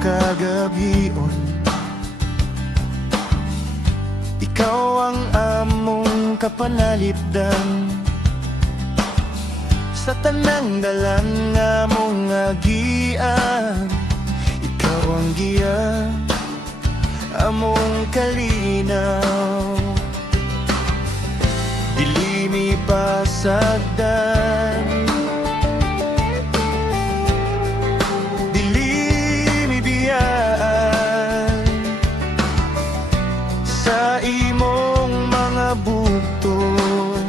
kagabion. Ikaw ang among kapanalipdan sa tanang dalan nga mong agian. Ikaw ang giya, among kalinaw. Dili mi pasagdan, dili mi biyaan sa imong mga bugtong.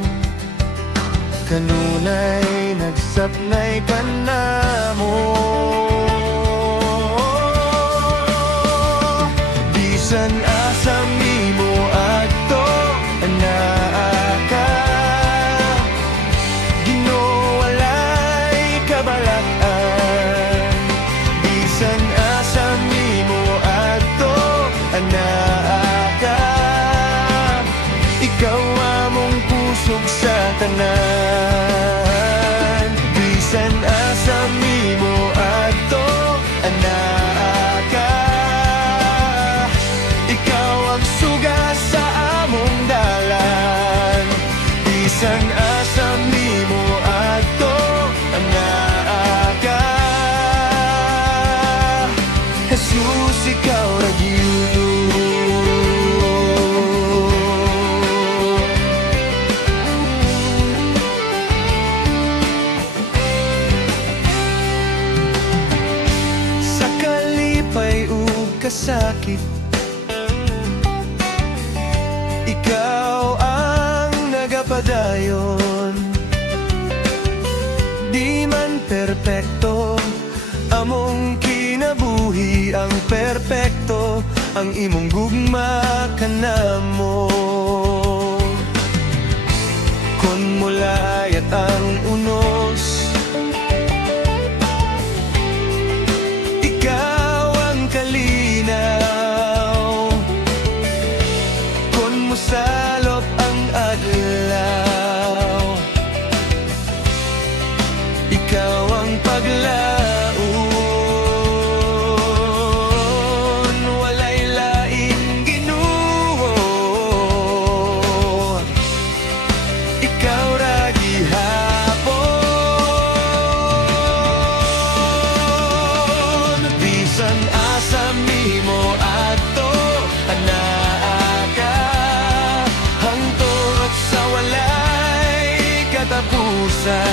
Kanunay nagsapnay ka namo, bisan asa nimo adto anaa ka. Ginoo walay kabalaan, bisan asa nimo adto anaa ka. Ikaw among pusog sa tanan, bisan asa nimo adto anaa ka. Ikaw ang suga sa among dalan, bisan asa nimo adto anaa ka. Jesus, ikaw ra gyud. Kasakit, ikaw ang nagapadayon. Di man perpekto among kinabuhi, ang perpekto ang imong gugma kanamo. Kon mulayat ang unos, salop ang adlaw, ikaw ang paglaon. Walay laing Ginoo, ikaw ra gihapon. Bisan asa nimo adto anaa ka, hangtod sa walay katapusan.